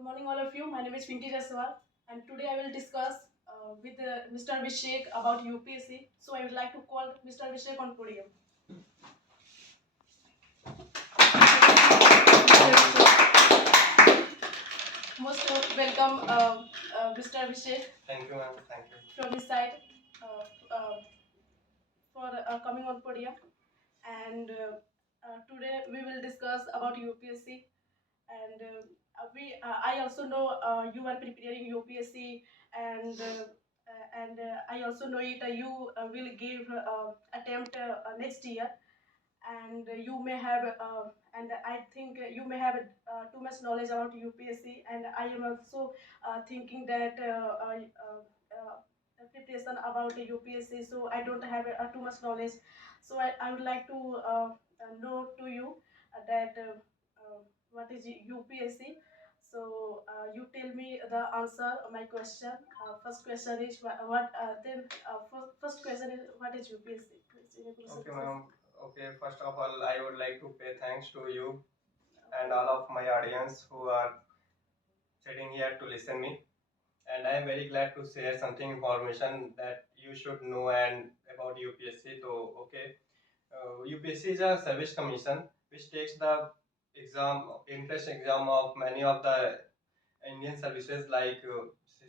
Good morning, all of you. My name is Pinky Jaswal, and today I will discuss with Mr. Abhishek about UPSC. So I would like to call Mr. Abhishek on podium. Most welcome, Mr. Abhishek. Thank you, ma'am. Thank you. From his side for coming on podium. And today we will discuss about UPSC. And I also know you are preparing UPSC, and I also know it. You will give attempt next year, and you may have and I think you may have too much knowledge about UPSC, and I am also thinking that preparation about the UPSC, so I don't have too much knowledge. So I would like to know to you that what is UPSC. So you tell me the answer my question. First question is what then first question is what is UPSC? Okay, ma'am. Okay, first of all, I would like to pay thanks to you and all of my audience who are sitting here to listen me. And I am very glad to share something information that you should know and about UPSC. So, okay, UPSC is a service commission which takes the exam, entrance exam of many of the Indian services like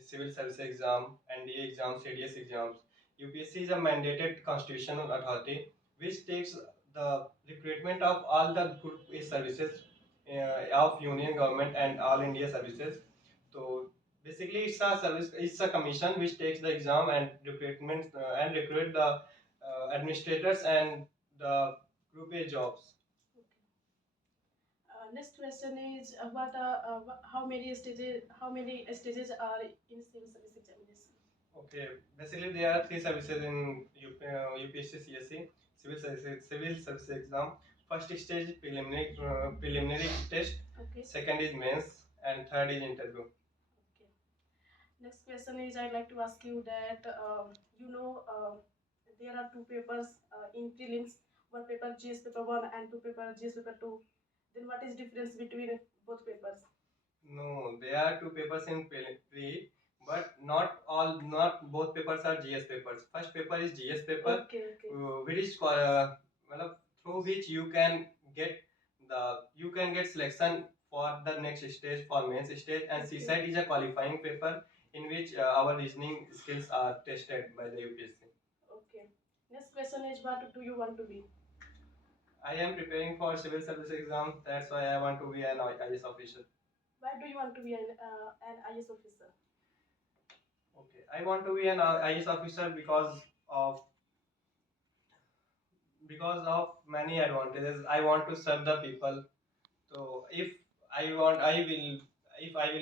civil service exam, NDA exam, CDS exams. UPSC is a mandated constitutional authority which takes the recruitment of all the group A services of Union government and all India services. So basically, it's a service, it's a commission which takes the exam and recruitment and recruit the administrators and the group A jobs. Next question is how many stages are in civil service examination? Okay, basically there are three services in UPSC CSE civil service exam. First stage is preliminary test. Okay. Second is mains, and third is interview. Okay. Next question is I'd like to ask you that there are two papers in prelims. One paper GS paper 1 and two paper GS paper 2. Then what is difference between both papers? No, there are two papers in pre, but not both papers are GS papers. First paper is GS paper, okay, okay. Which is well, through which you can get selection for the next stage for mains stage, and Okay. CSAT is a qualifying paper in which our reasoning skills are tested by the UPSC. Okay. Next question is what do you want to be? I am preparing for civil service exam. That's why I want to be an IAS officer. Why do you want to be an IAS officer? Okay, I want to be an IAS officer because of many advantages. I want to serve the people. So if I will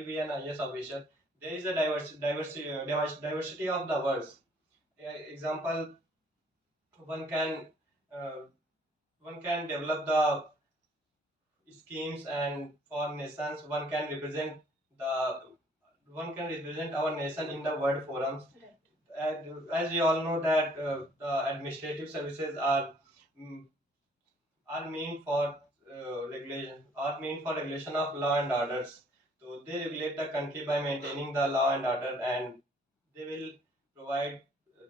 be an IAS officer, there is a diversity of the words. Example, one can uh, one can develop the schemes, and for nations the one can represent our nation in the world forums. And as we all know that the administrative services mm, are meant for regulation of law and orders. So they regulate the country by maintaining the law and order, and they will provide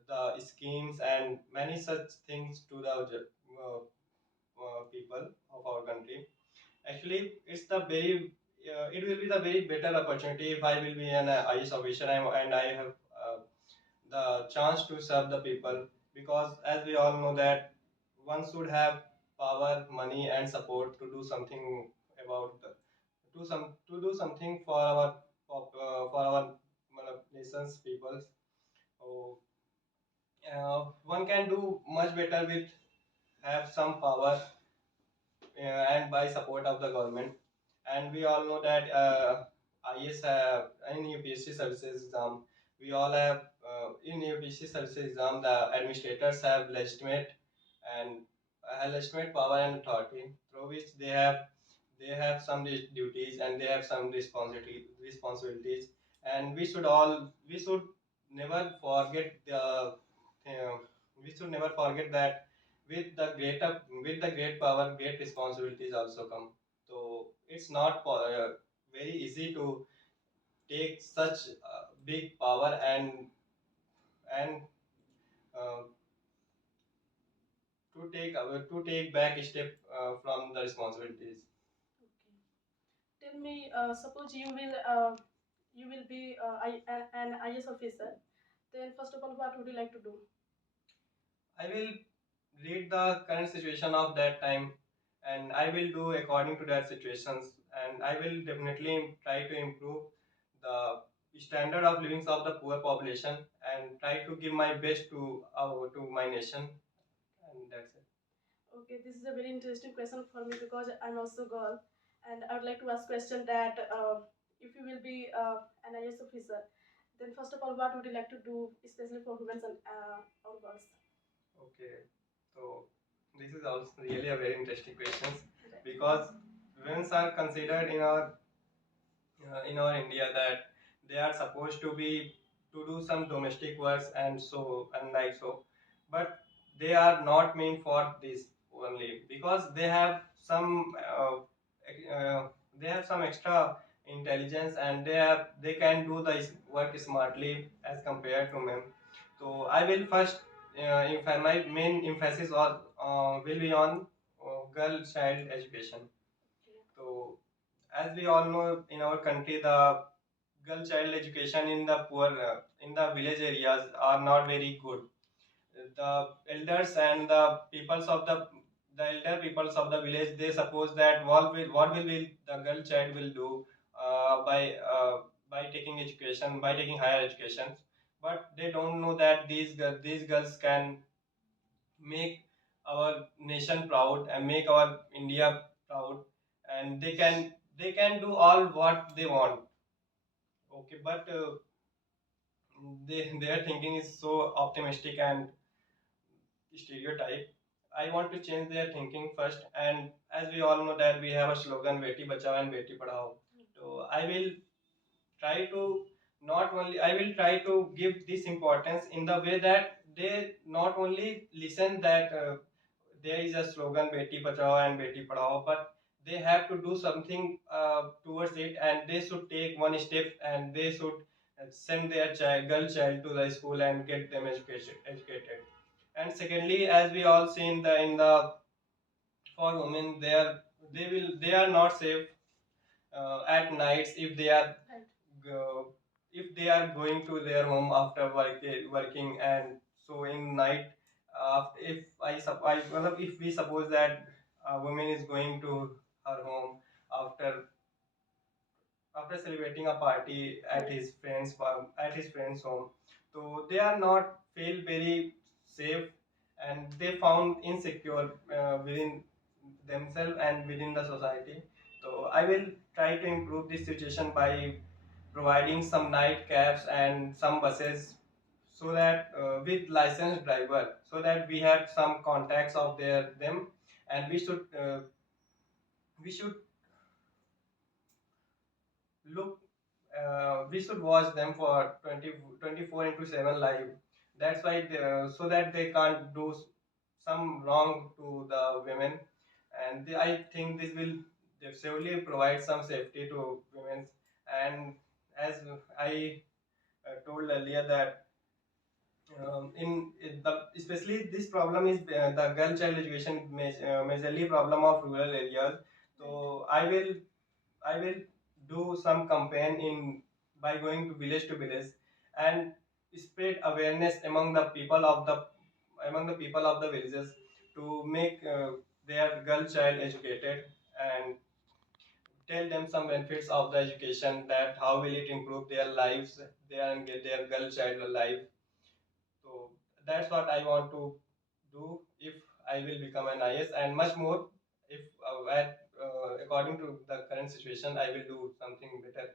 the schemes and many such things to the people of our country. Actually, it will be the very better opportunity if I will be an IAS officer and I have the chance to serve the people, because as we all know that one should have power, money, and support to do something about to do something for our nation's peoples. So one can do much better with have some power and by support of the government. And we all know that IS have in UPSC services exam, we all have in UPSC services exam, the administrators have legitimate power and authority through which they have some duties and they have some responsibilities. And we should never forget we should never forget that with the great power, great responsibilities also come. So it's not very easy to take such big power and uh, to take back a step from the responsibilities. Okay. Tell me, suppose you will be an IS officer. Then first of all, what would you like to do? I will read the current situation of that time, and I will do according to that situations, and I will definitely try to improve the standard of living of the poor population and try to give my best to my nation, and that's it. Okay, this is a very interesting question for me because I'm also girl, and I would like to ask question that if you will be an IS officer, then first of all, what would you like to do, especially for women and or girls? Okay, so this is also really a very interesting question Right. because women are considered in our India that they are supposed to be to do some domestic works and so and like so, but they are not meant for this only because they have some extra intelligence and they can do the work smartly as compared to men. So I will first my main emphasis will be on girl child education. Okay. So as we all know in our country the girl child education in the poor in the village areas are not very good. The elders and the elder peoples of the village they suppose that what will be the girl child will do by taking education by taking higher education, but they don't know that these girls can make our nation proud and make our India proud, and they can do all what they want. Okay, but their thinking is so optimistic and stereotype. I want to change their thinking first, and as we all know that we have a slogan "Beti Bachao and Beti Padhao." So I will try to give this importance in the way that they not only listen that there is a slogan Beti Bachao and Beti Padhao, but they have to do something towards it, and they should take one step, and they should send their girl child to the school and get them educated. And secondly, as we all see in the for women, they are not safe at nights if they are Right. go, if they are going to their home after working, and so in night if well, if we suppose that a woman is going to her home after celebrating a party at his friend's home, so they are not feel very safe, and they found insecure within themselves and within the society. So I will try to improve this situation by providing some night cabs and some buses, so that with licensed driver, so that we have some contacts of them, and we should look we should watch them for 24 into 7 live. That's why so that they can't do some wrong to the women, and I think this will surely provide some safety to women. And as I told earlier that in the especially this problem is the girl child education majorly problem of rural areas. So I will do some campaign in by going to village and spread awareness among the people of the villages to make their girl child educated, and tell them some benefits of the education, that how will it improve their lives, their girl child life. So that's what I want to do if I will become an IS, and much more if according to the current situation I will do something better,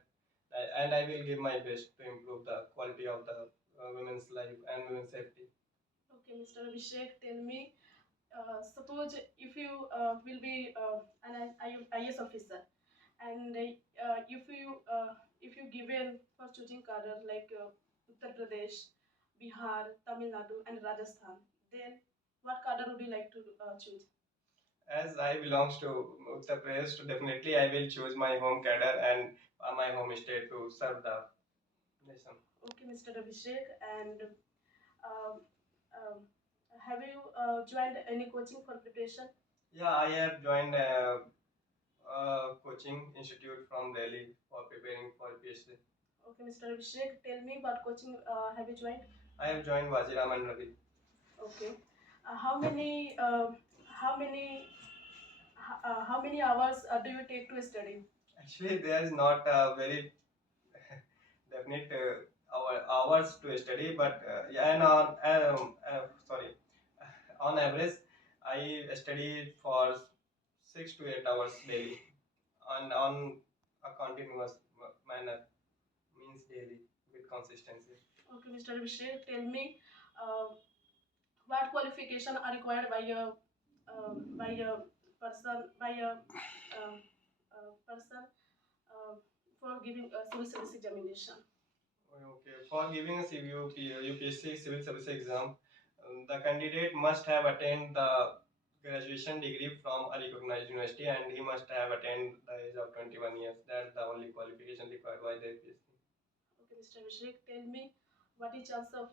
and I will give my best to improve the quality of the women's life and women's safety. Okay, Mr. Abhishek, tell me, suppose if you will be an IS officer, and if you given for choosing cadre like Uttar Pradesh, Bihar, Tamil Nadu, and Rajasthan, then what cadre would you like to choose? As I belongs to Uttar Pradesh, so definitely I will choose my home cadre, and my home state to serve the nation. Okay, Mr. Abhishek, and um, um, have you joined any coaching for preparation? Yeah, I have joined a coaching institute from Delhi for preparing for PhD. Okay, Mr. Abhishek, tell me what coaching have you joined? I have joined Wajiram and Ravi. Okay. How many how many hours do you take to study? Actually, there is not a very definite hours to study, but yeah, and sorry, on average, I study for 6 to 8 hours daily, on a continuous manner, means daily with consistency. Okay, Mr. Abhishek, tell me uh, what qualification are required by a person person uh, for giving a civil service examination. Okay, for giving a UPSC civil service exam, the candidate must have attained the graduation degree from a recognized university, and he must have attained the age of 21 years. That's the only qualification required by the UPSC. Okay, Mr. Abhishek, tell me what is chance of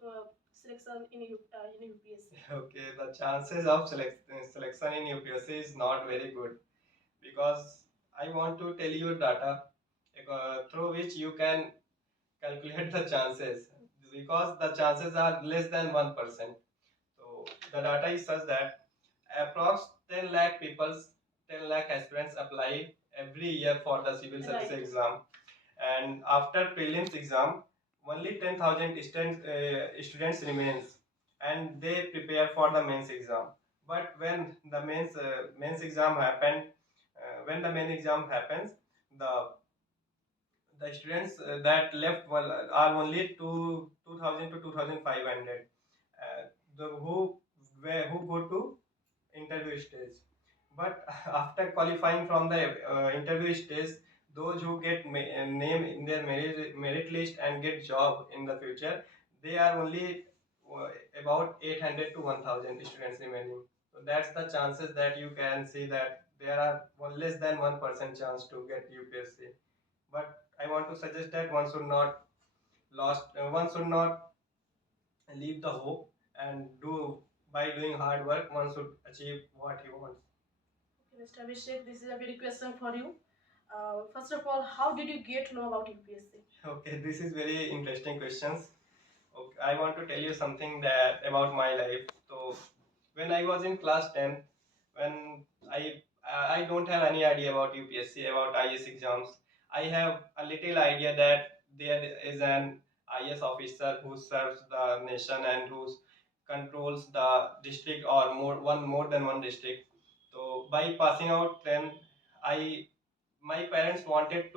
selection in UPSC? Okay, the chances of selection in UPSC is not very good, because I want to tell you data through which you can calculate the chances, because the chances are less than 1%. So the data is such that approx 10 lakh people, 10 lakh aspirants apply every year for the civil service Right. exam, and after prelims exam, only 10,000 students remains, and they prepare for the mains exam. But when the mains exam happened, when the main exam happens, the students that left are only 2,000 to 2,500. The who go to interview stage. But after qualifying from the interview stage, those who get name in their merit list and get job in the future, they are only uh, about 800 to 1,000 students remaining. So that's the chances that you can see that there are less than 1% chance to get UPSC. But I want to suggest that one should not leave the hope, and do by doing hard work one should achieve what he wants. Okay, Mr. Abhishek, this is a very question for you. First of all, how did you get to know about UPSC? Okay, this is very interesting questions. Okay, I want to tell you something that about my life. So when I was in class 10, when I don't have any idea about UPSC, about IS exams. I have a little idea that there is an IS officer who serves the nation and who controls the district, or more than one district. So by passing out 10, I my parents wanted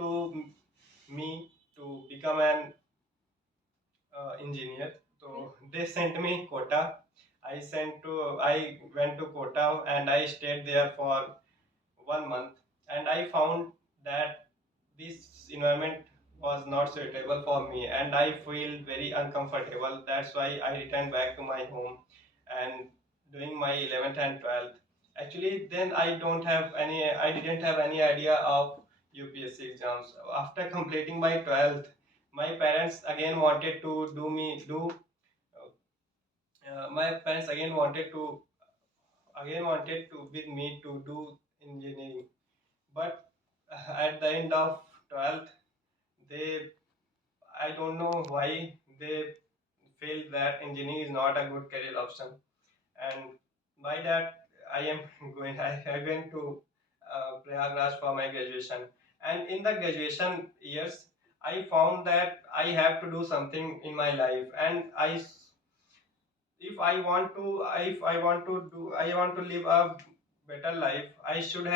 me to become an engineer. So they sent me Kota. I went to Kota and I stayed there for 1 month, and I found that this environment was not suitable for me, and I feel very uncomfortable. That's why I returned back to my home and doing my 11th and 12th. Actually, then I didn't have any idea of UPSC exams. After completing my 12th, my parents again wanted to do me do. My parents again wanted to with me to do engineering, but at the end of 12th, they I don't know why they felt that engineering is not a good career option, and by that I am I went to Prayagraj for my graduation, and in the graduation years I found that I have to do something in my life, and if I want to do I want to live a better life, I should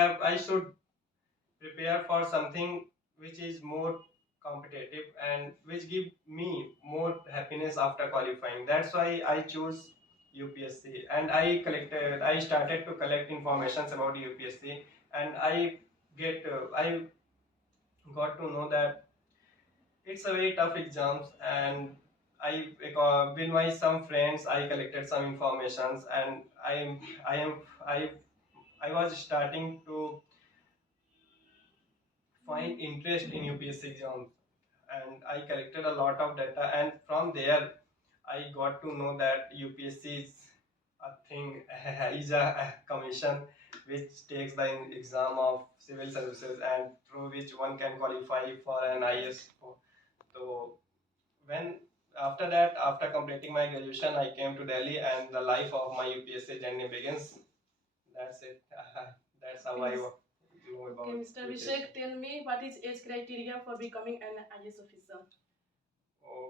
prepare for something which is more competitive and which give me more happiness after qualifying. That's why I choose UPSC, and I started to collect informations about UPSC, and I got to know that it's a very tough exams, and with my some friends I collected some informations, and I am I I was starting to find interest in UPSC exams, and I collected a lot of data, and from there I got to know that UPSC is a thing, is a commission which takes the exam of civil services and through which one can qualify for an IS. So when after that, after completing my graduation, I came to Delhi, and the life of my UPSC journey begins. That's it. That's how I know about. Okay, Mr. Abhishek, tell me what is age criteria for becoming an IS officer?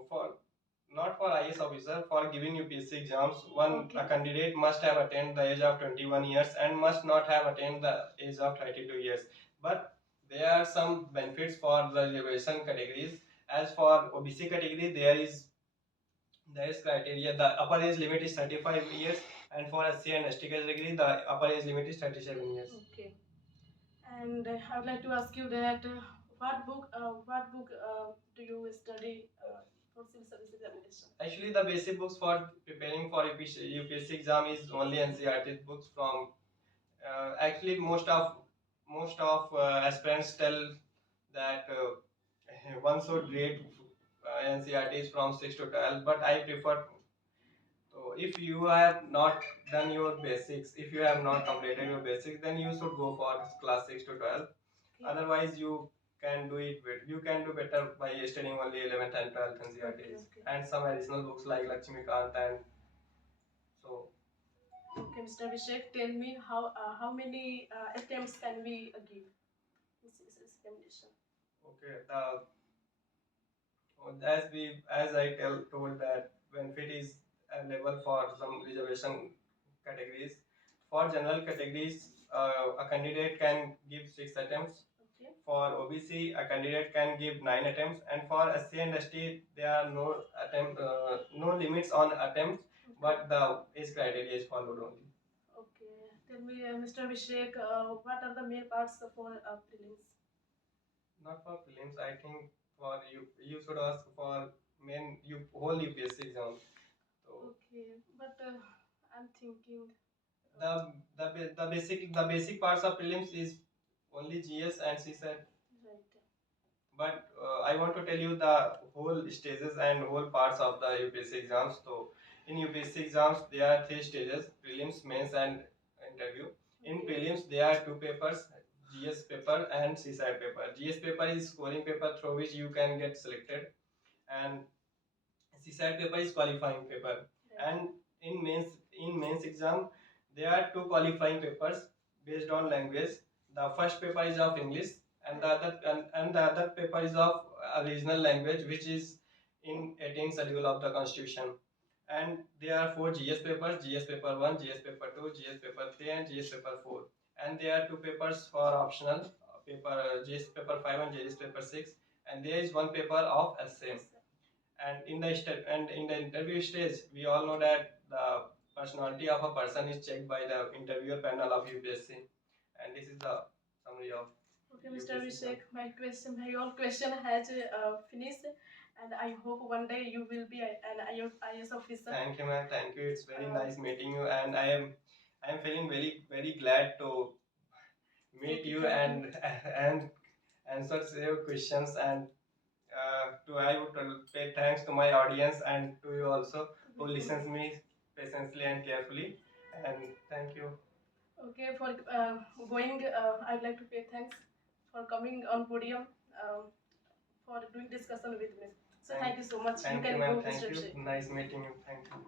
For not for IS officer, for giving UPSC exams, one Okay. a candidate must have attained the age of 21 years and must not have attained the age of 32 years. But there are some benefits for the reservation categories. As for OBC category, there is criteria. The upper age limit is 35 years, and for SC and ST category, the upper age limit is 37 years. Okay. And I would like to ask you that what book do you study for civil service examination? Actually, the basic books for preparing for UPSC exam is only NCERT books from. Actually, most of aspirants tell that one should read NCERTs from 6 to 12, but I prefer. So if you have not done your basics, if you have not completed your basics, then you should go for class 6 to 12. Okay. Otherwise, you can do it. You can do better by studying only 11th and 12th NCERTs, okay. And some additional books like Lakshmikant and so. Okay, Mr. Abhishek, tell me how many attempts can we give in civil service examination? Okay, as I told that benefit is available for some reservation categories. For general categories, a candidate can give 6 attempts. Okay. For OBC, a candidate can give 9 attempts, and for SC and ST, there are no limits on attempts, okay. But the age criteria is followed only. Okay, tell me, Mr. Abhishek, what are the main parts for prelims? Not for prelims, I think for you should ask for whole UPSC exam. So, okay, but I'm thinking the basic parts of prelims is only GS and CSAT. Right. But I want to tell you the whole stages and whole parts of the UPSC exams. So in UPSC exams there are 3 stages: prelims, mains, and interview. In prelims there are 2 papers: GS paper and CSAT paper. GS paper is scoring paper through which you can get selected, and CSAT paper is qualifying paper. Right. And in mains exam there are 2 qualifying papers based on language. The first paper is of English, and the other paper is of a regional language which is in 18th schedule of the constitution. And there are 4 GS papers: GS paper 1, GS paper 2, GS paper 3, and GS paper 4. And there are 2 papers for optional paper: GS paper 5 and GS paper 6. And there is 1 paper of essay. And in the interview stage, we all know that the personality of a person is checked by the interviewer panel of UPSC. And this is the summary of. Okay, Mr. Abhishek, my all question has finished, and I hope one day you will be an IS officer. Thank you, ma'am. Thank you. It's very nice meeting you, and I am feeling very very glad to meet you and answer your questions. And I would pay thanks to my audience and to you also, who listens me patiently and carefully. And thank you. Okay, for I'd like to pay thanks for coming on podium for doing discussion with me. So thank you so much. Thank you, ma'am. Thank you. Nice meeting you. Thank you.